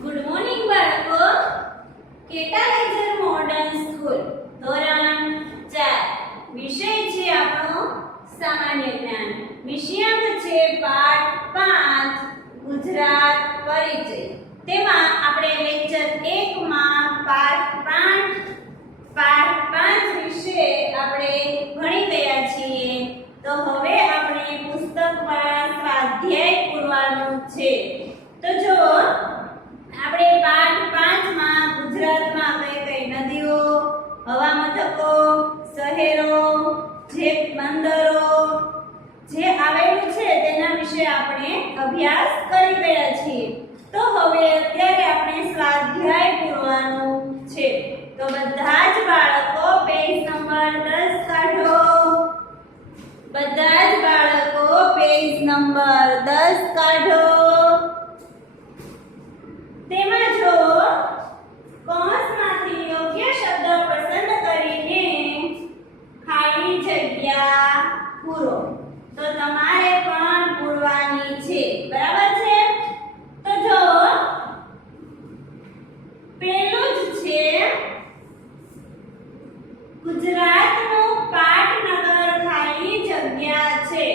Good morning બાળકો. કેટાલાઇઝર modern school ધોરણ 4 વિષય છે આપણો સામાન્ય જ્ઞાન. વિષયાંક છે પાઠ 5 ગુજરાત પરિચય. તેમાં આપણે લેક્ચર 1 માં પાઠ 5 વિશે આપણે ભણી ગયા છીએ. તો હવે આપણે પુસ્તકમાં સ્વાધ્યાય પૂરવાનું છે. તો જો આપણે પાઠ 5 માં ગુજરાતમાં કઈ નદીઓ, હવા મથકો, શહેરો, જે બંદરો જે આવેલું છે તેના વિશે આપણે અભ્યાસ કરી ગયા છીએ. તો હવે અત્યારે આપણે સ્વાધ્યાય પૂરવાનું છે. તો બધા જ બાળકો પેજ નંબર 10 કાઢો. બધા જ બાળકો પેજ નંબર 10 કાઢો. તેમાં જો કૌંસમાંથી યોગ્ય શબ્દ પસંદ કરીને ખાલી જગ્યા પૂરો. તો તમારે પણ પૂરવાની છે, બરાબર છે? તો જો પહેલું જ છે ગુજરાતનું પાટનગર ખાલી જગ્યા છે.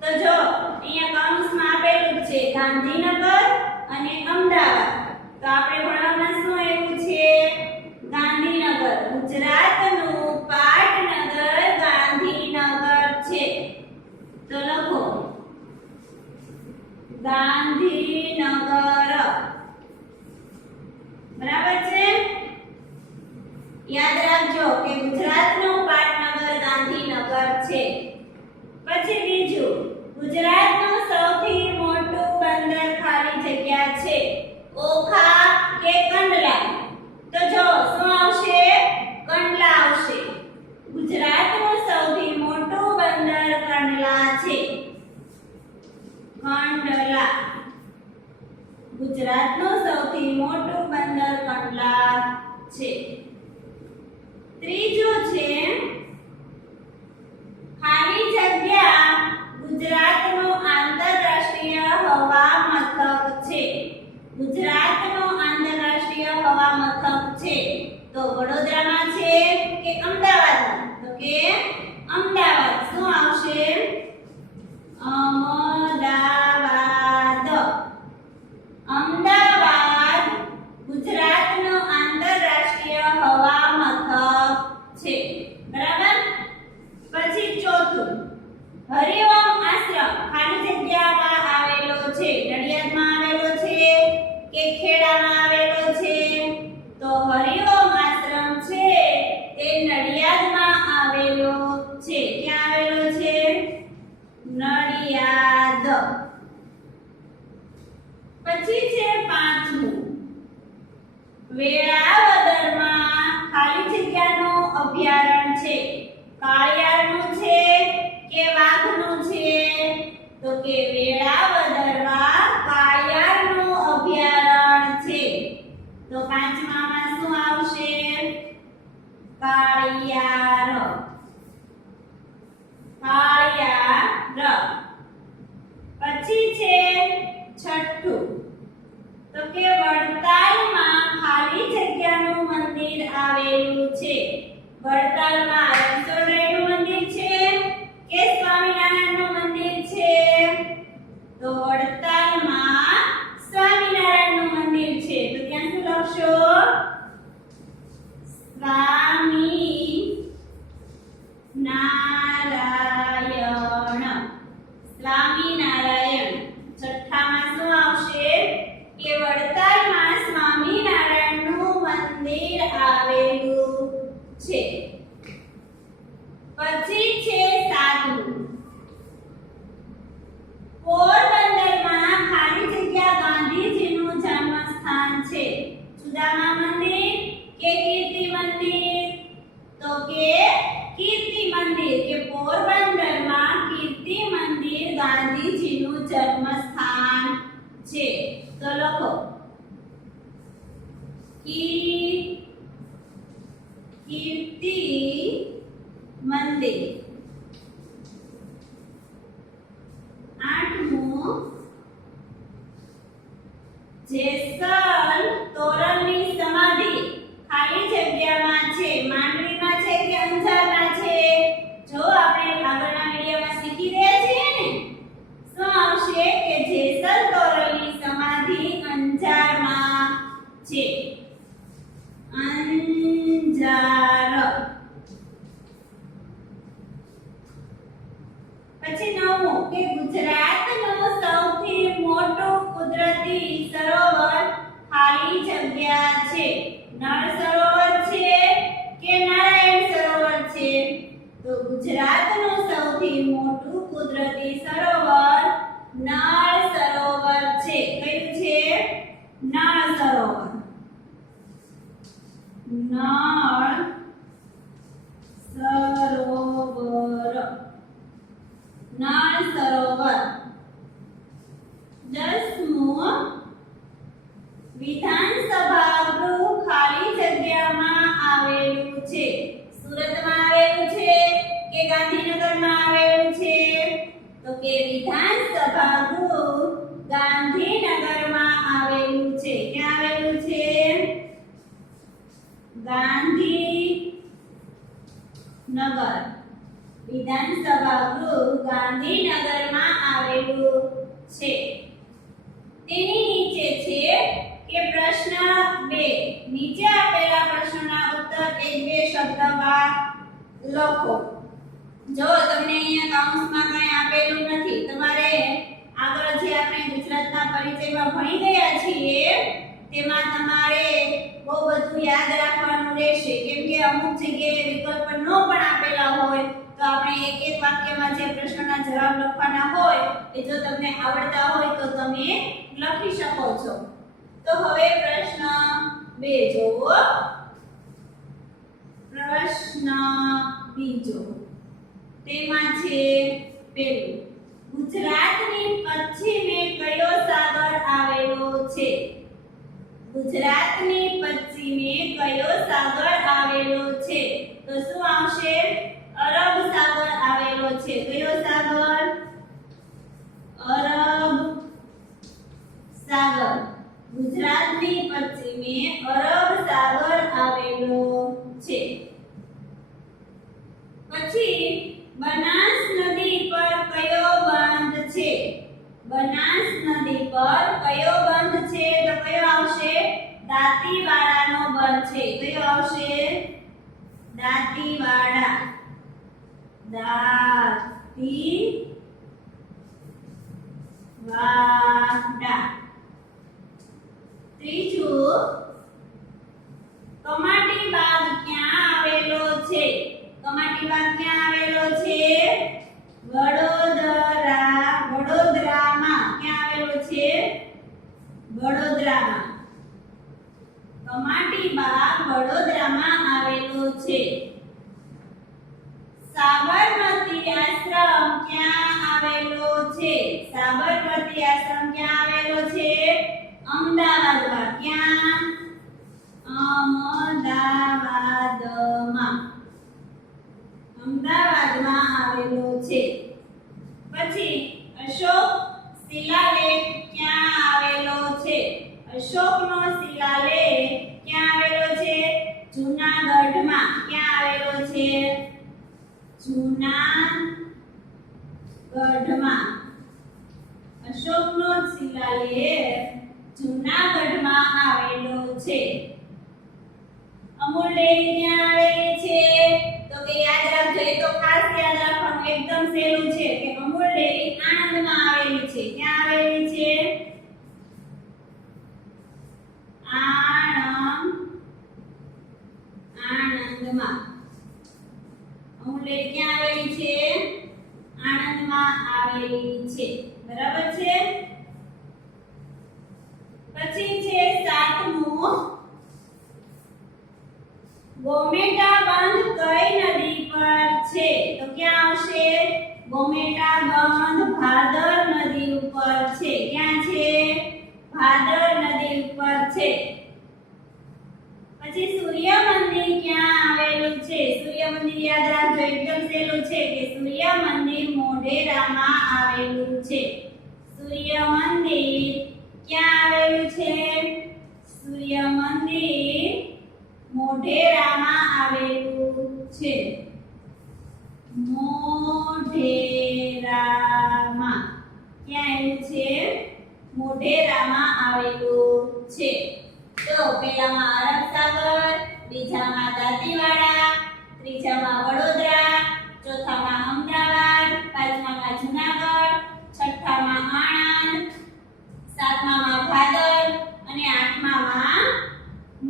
તો જો અહીંયા કૌંસમાં આપેલું છે ગાંધીનગર અને અમદાવાદ. તો આપણે ભણવામાં શું આવ્યું છે? ગાંધીનગર. ગુજરાતનું પાટનગર ગાંધીનગર છે. તો લખો ગાંધીનગર. બરાબર છે? યાદ રાખજો કે ગુજરાતનું પાટનગર ગાંધીનગર છે. પછી બીજું, ગુજરાતનું સૌથી મોટું બંદર ખાલી જગ્યા છે. ઓખા કે કંડલા? તો જો શું આવશે? કંડલા આવશે. ગુજરાતનું સૌથી મોટું બંદર કંડલા છે. કંડલા. ગુજરાતનું સૌથી મોટું બંદર કંડલા છે. ત્રીજું છે ખાલી જગ્યા ગુજરાતનું આંતરરાષ્ટ્રીય હવા મથક છે. ગુજરાતનું આંતરરાષ્ટ્રીય હવા મથક છે. તો વડોદરામાં છે કે અમદાવાદમાં? તો કે અમદાવાદ. શું આવશે? અમદાવાદ. અમદાવાદ ગુજરાતનું આંતરરાષ્ટ્રીય હવા મથક છે. બરાબર? પછી ચોથું, હરિઓમ આશ્રમ ખાલી જગ્યામાં આવેલો છે. નડિયાદમાં આવેલો છે કે ખેડામાં આવેલો છે? તો હરિઓમ આશ્રમ છે તે નડિયાદમાં આવેલો છે. ક્યાં આવેલો છે? નડિયાદ. પછી છે પાંચમું, વેળાવદરમાં ખાલી જગ્યાનું અભયારણ્ય છે. કાળિયારનું છે કે વાઘનું છે? તો કે વેળાવદરમાં કાળિયારનું અભયારણ્ય છે. તો પાંચમામાં શું આવશે? કાળિયાર. કાળિયાર. પછી છે છઠ્ઠું, તો કે વડતાલમાં ખાલી જગ્યાનું મંદિર આવેલું છે. વડતાલમાં રણછોડરાયનું મંદિર છે કે સ્વામિનારાયણનું મંદિર છે? તો વડતાલમાં સ્વામિનારાયણનું મંદિર છે. તો ત્યાં શું લખશો? સ્વામિનારાયણ. સ્વામિનારાયણ. છઠ્ઠામાં શું આવશે? કે વડતાલમાં સ્વામિનારાયણનું મંદિર આવેલું છે. પછી છે સાતમું, પોરબંદરમાં ખાલી જગ્યા ગાંધીજીનું જન્મસ્થાન છે. સુદામા મંદિર કે કીર્તિ મંદિર? તો કે કીર્તિ મંદિર. કે પોરબંદરમાં કીર્તિ મંદિર ગાંધીજીનું જન્મસ્થાન છે. તો લખો કીર્તિ મંદિર. આઠમું જેસલ તોરણની સમાધિ ખાલી જગ્યામાં છે, માંડવીમાં છે કે અંજારમાં છે? જો આપણે આગળના વિડિયોમાં શીખી રહ્યા છીએ ને, શું આવશે કે જેસલ તોરણની સમાધિ અંજારમાં છે. અંજાર. પછી નવમું કે ગુજરાતનું સૌથી મોટું કુદરતી સરોવર ખાલી જગ્યા છે. નળ સરોવર છે કે નારાયણ સરોવર છે? તો ગુજરાતનું સૌથી મોટું કુદરતી સરોવર નળ સરોવર છે. કયું છે? નળ સરોવર. નળ સરોવર. નળ સરોવર. 10મું વિધાનસભા ગૃહ ખાલી જગ્યામાં આવેલું છે. સુરતમાં આવેલું છે કે ગાંધીનગરમાં આવેલું છે? તો કે વિધાનસભા ગૃહ ગાંધીનગરમાં આવેલું છે. ક્યાં આવેલું છે? ગાંધીનગર. વિધાનસભા ગૃહ ગાંધીનગરમાં આવેલું છે. તેની નીચે છે કે પ્રશ્ન 2 નીચે આપેલા પ્રશ્નોના ઉત્તર 1-2 શબ્દમાં લખો. જો તમને અહીંયા કાઉન્સમાં કંઈ આપેલું નથી, તમારે આગળ જે આપણે ગુજરાતના પરિચયમાં ભણી ગયા છીએ તેમાં તમારે બહુ બધું યાદ રાખવાનું રહેશે, કેમ કે અમુક જગ્યાએ વિકલ્પ ન પણ આપેલા હોય તો આપણે એક વાક્યમાં જે પ્રશ્નના જવાબ લખવાના હોય એ જો તમને આવડતા હોય તો તમે લખી શકો છો. તો હવે પ્રશ્ન 2 જોવો. પ્રશ્ન બીજો તેમાં છે પેલું, ગુજરાતની પશ્ચિમે કયો સાગર આવેલો છે? ગુજરાતની પશ્ચિમે કયો સાગર આવેલો છે? તો શું આવશે? અરબ સાગર આવેલો છે. કયો સાગર? અરબ સાગર. ગુજરાતની પશ્ચિમે અરબ સાગર આવેલો છે. પછી બનાસ નદી પર કયો બંધ છે? બનાસ નદી પર કયો બંધ છે? તો કયો આવશે? દાંતીવાડાનો બંધ છે. કયો આવશે? દાંતીવાડા. દાંતીવાડા. ત્રીજું, કમાટી બાગ ક્યાં આવેલો છે? કમાટી બાગ ક્યાં આવેલો છે? વડોદરામાં. ક્યાં આવેલો છે? વડોદરામાં. કમાટી બાગ વડોદરામાં આવેલો છે. સાબરમતી આશ્રમ ક્યાં આવેલો છે? સાબરમતી આશ્રમ ક્યાં આવેલો છે? અમદાવાદમાં. ક્યાં? અમદાવાદમાં. અમદાવાદમાં આવેલો છે. પછી અશોક શિલાલેખ ક્યાં આવેલો છે? અશોકનો શિલાલેખ ક્યાં આવેલો છે? જૂનાગઢમાં. ક્યાં આવેલો છે? જૂનાગઢમાં. અશોકનો શિલાલેખ જૂનાગઢમાં આવેલો છે. અમૂલ ડેરી ક્યાં આવેલી છે? તો કે યાદ રાખજો, એ તો ખાસ યાદ રાખવાનું, એકદમ સહેલું છે કે અમૂલ ડેરી આણંદમાં આવેલી છે. ક્યાં આવેલી છે? આણંદમાં. અમૂલ ડેરી ક્યાં આવેલી છે? આણંદમાં આવેલી છે. બરાબર છે. પછી છે 7મું, ગોમેટા બંધ કઈ નદી પર છે? તો ક્યાં આવશે? ગોમેટા બંધ ભાદર નદી ઉપર છે. ક્યાં છે? ભાદર નદી ઉપર છે. પછી સૂર્ય મંદિર ક્યાં આવેલું છે? સૂર્ય મંદિર યાદ રાખજો, એકદમ સહેલું છે કે સૂર્ય મંદિર મોઢેરામાં આવેલું છે. સૂર્ય મંદિર ક્યાં આવેલું છે? સૂર્ય મોઢેરામાં આવેલું છે. મોઢેરામાં ક્યાં આવ્યું છે? મોઢેરામાં આવેલું છે. તો પહેલામાં અરબ સાગર, બીજામાં દાંતીવાડા, ત્રીજામાં વડોદરા, ચોથામાં અમદાવાદ, પાંચમામાં જૂનાગઢ, છઠ્ઠામાં આણંદ, સાતમામાં ભાદર અને આઠમામાં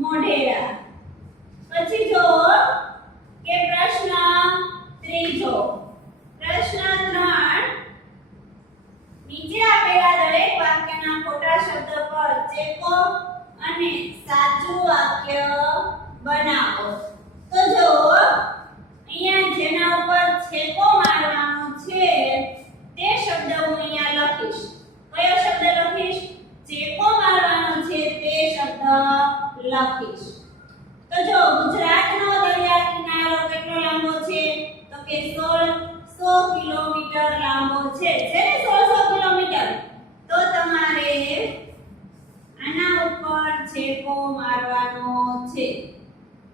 મોઢેરા. પછી જો કે પ્રશ્ન ત્રીજો. પ્રશ્ન 3, નીચે આપેલા દરેક વાક્યના ખોટા શબ્દ પર ચેકો અને સાચું વાક્ય બનાવો. તો જો અહીંયા જેના ઉપર છેકો મારવાનો છે તે શબ્દ હું અહીંયા લખીશ. કયો શબ્દ લખીશ? ચેકો મારવાનો છે તે શબ્દ લખીશ. તો જો ગુજરાતનો દરિયા કિનારો કેટલો લાંબો છે? તો કે 1600 કિલોમીટર લાંબો છે. છે ને 1600 કિલોમીટર? તો તમારે આના ઉપર છેકો મારવાનો છે.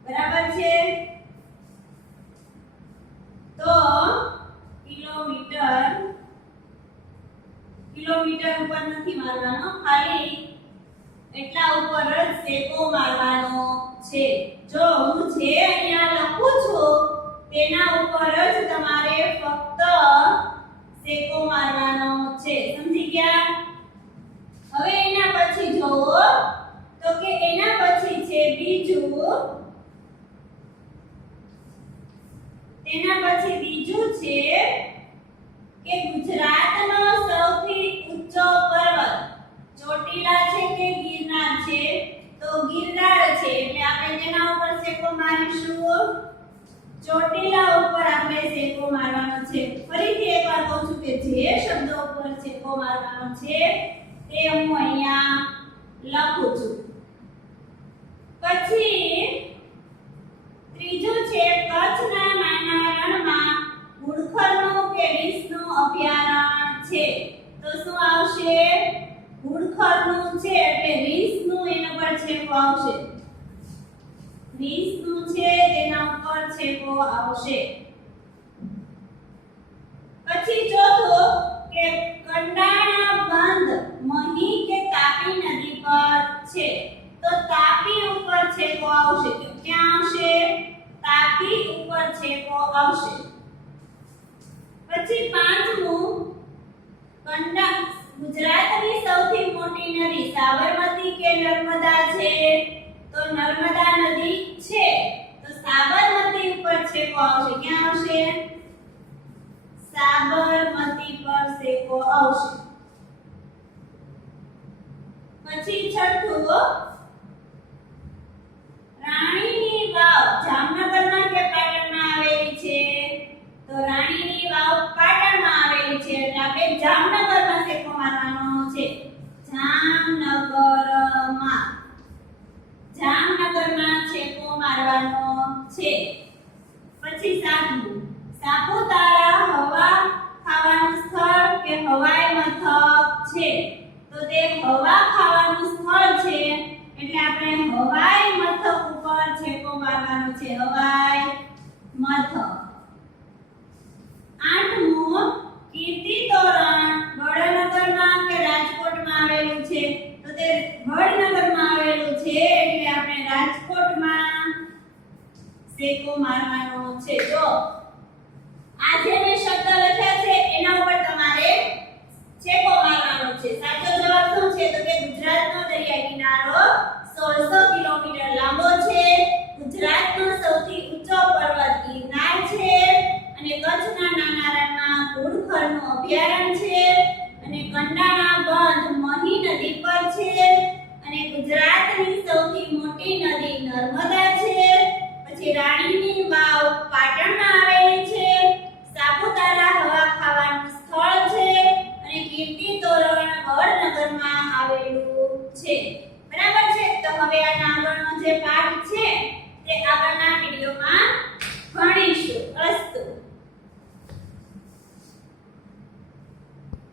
બરાબર છે? તો કિલોમીટર ઉપર નથી મારવાનો, ખાલી એટલા ઉપર જ છેકો મારવાનો છે. જો હું જે અહીંયા લખું છું તેના ઉપર જ તમારે ફક્ત છેકો મારવાનો છે. સમજી ગયા? હવે એના પછી જોવો તો કે એના પછી છે બીજું. તેના પછી બીજું છે કે ગુજરાતનો સૌથી ઊંચો પર્વત ચોટીલા છે કે ગિરનાર છે? તો ગિરનાર છે. એટલે આપણે તેના ઉપર છેકો મારીશું. ચોટીલા ઉપર આપણે છેકો મારવાનો છે. ફરીથી એકવાર કહું છું કે જે શબ્દો ઉપર છેકો મારવાનો છે તે હું અહીંયા લખું છું. પછી ત્રીજું છે કચ્છના નાના રણમાં ઘુડખરનું કે રીંછનું અભયારણ્ય છે. તો શું આવશે? ઘુડખરનું છે એટલે રીંછનું એના પર છેકો આવશે. રીંછનું છે તેના ઉપર છેકો આવશે. પછી ચોથું કે કંડાણા બંધ મહી કે તાપી નદી પર છે. તો તાપી ઉપર છેકો આવશે. તો ક્યાં આવશે? તાપી ઉપર છેકો આવશે. પછી પાંચમું ગુજરાતની સૌથી મોટી નદી સાબરમતી કે નર્મદા છે? તો નર્મદા નદી છે. તો સાબરમતી ઉપર છેકો આવશે. ક્યાં આવશે? સાબરમતી પર છેકો આવશે. પછી છઠ્ઠું રાણીની વાવ જામનગરમાં કે પાટણમાં આવેલી છે? તો રાણીની વાવ પાટણમાં આવેલી છે એટલે આપણે જામનગરમાં છેકો મારવાનો છે. જામનગરમાં છેકો મારવાનો છે. પછી સાતમું સાપુતારા હવા ખાવાનું સ્થળ કે હવાઈ મથક છે? તો તે હવા ખાવાનું સ્થળ છે એટલે આપણે હવાઈ મથક ઉપર છેકો મારવાનો છે. હવાઈ મથક. આઠમું કીર્તિ તોરણ વડનગરમાં કે રાજકોટમાં આવેલું છે? તો તે વડનગરમાં આવેલું છે એટલે આપણે રાજકોટમાં છેકો મારવાનો છે. જો આ જે મેં શબ્દ લખ્યા છે એના ઉપર તમારે છેકો મારવાનો છે. સાચો જવાબ શું છે? તો કે ગુજરાતનો દરિયા કિનારો 1600 કિલોમીટર લાંબો છે. ગુજરાતનો સૌથી ઊંચો પર્વત ગિરનાર છે અને કચ્છના નાના રણમાં ઘુડખરનું અભયારણ્ય છે અને કંડાણા બંધ મહી નદી પર છે અને ગુજરાતની સૌથી મોટી નદી નર્મદા છે. પછી રાણીની વાવ પાટણમાં આવેલી છે. સાપુતારા હવા ખાવાનું સ્થળ છે અને કીર્તિ તોરણ વડનગરમાં આવેલું છે. બરાબર છે? તો હવે આ આગળનો જે પાઠ છે તે આગળના વિડિયોમાં ભણીશું.